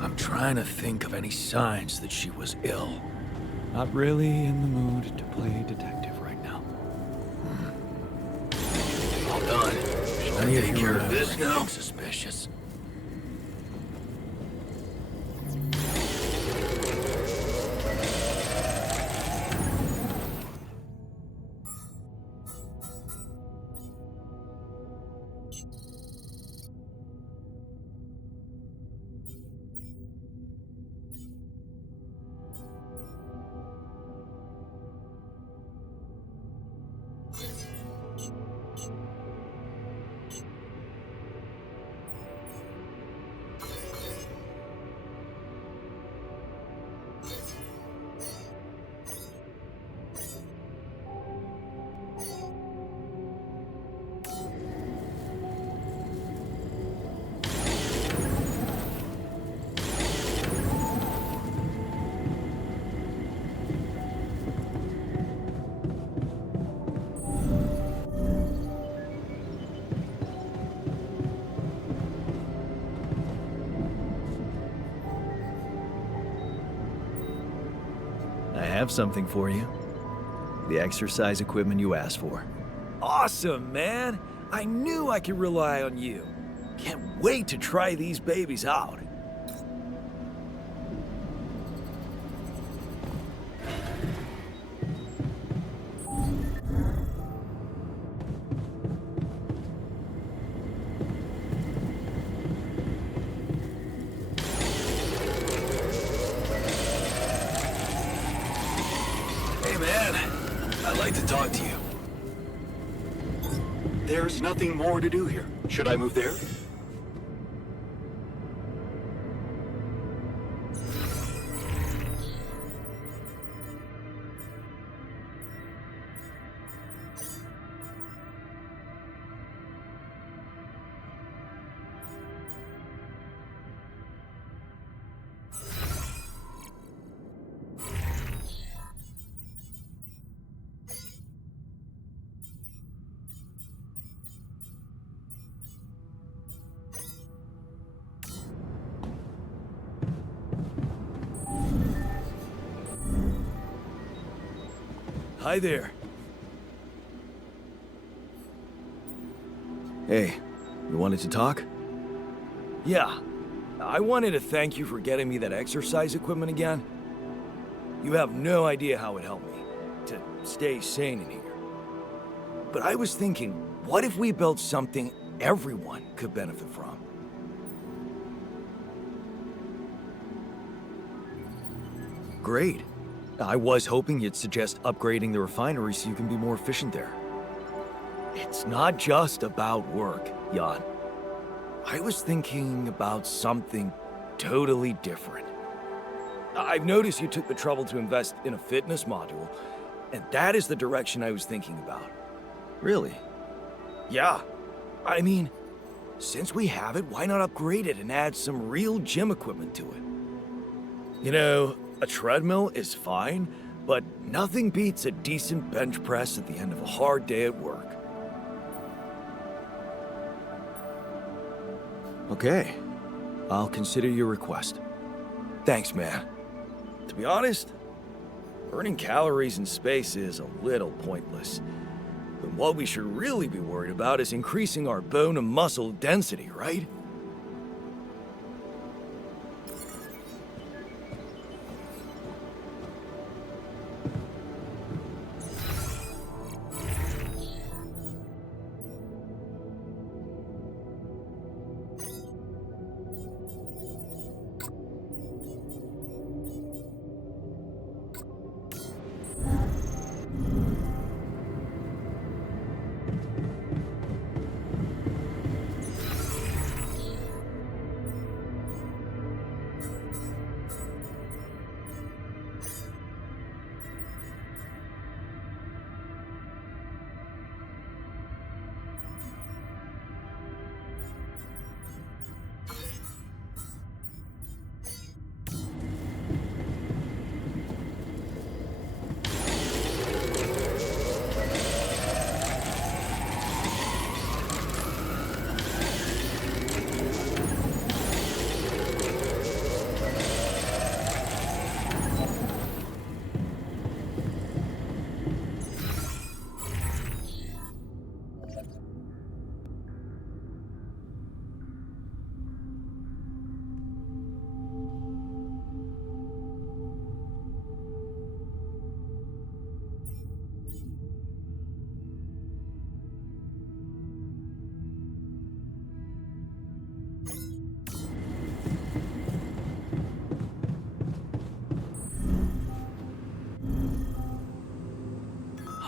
I'm trying to think of any signs that she was ill. Not really in the mood to play detective right now. All done. Should I take care of this now? Suspicious. I have something for you. The exercise equipment you asked for. Awesome, man! I knew I could rely on you. Can't wait to try these babies out. Hey, man. I'd like to talk to you. There's nothing more to do here. Should I move there? Hi there. Hey, you wanted to talk? Yeah. I wanted to thank you for getting me that exercise equipment again. You have no idea how it helped me to stay sane in here. But I was thinking, what if we built something everyone could benefit from? Great. I was hoping you'd suggest upgrading the refinery so you can be more efficient there. It's not just about work, Jan. I was thinking about something totally different. I've noticed you took the trouble to invest in a fitness module, and that is the direction I was thinking about. Really? Yeah. I mean, since we have it, why not upgrade it and add some real gym equipment to it? You know, a treadmill is fine, but nothing beats a decent bench press at the end of a hard day at work. Okay. I'll consider your request. Thanks, man. To be honest, burning calories in space is a little pointless. And what we should really be worried about is increasing our bone and muscle density, right?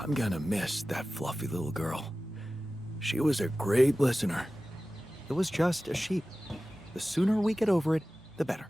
I'm gonna miss that fluffy little girl. She was a great listener. It was just a sheep. The sooner we get over it, the better.